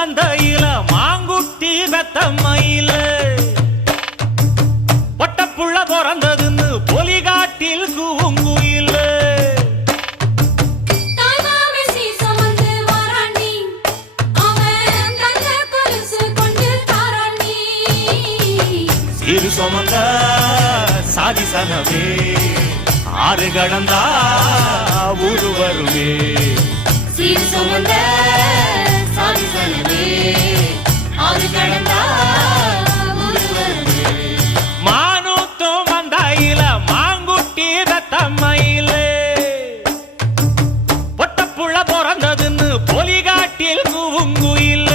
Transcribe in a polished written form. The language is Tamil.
மந்தையில மாங்குட்டி வெத்தம்மையில பொட்டப்புள்ள பிறந்ததுன்னு பொலிகாட்டில் கூங்குயில சிறு சுமந்த சாதி சனவே ஆறு கடந்தா ஊரு வருமே சீர் சுமந்த சாதி சனவே ஆறு கடந்தா ஊரு வருமே மானூத்தும் மந்தையில மாங்குட்டி வெத்தம்மையில பொட்டப்புள்ள பிறந்ததுன்னு பொலிகாட்டில் கூங்குயில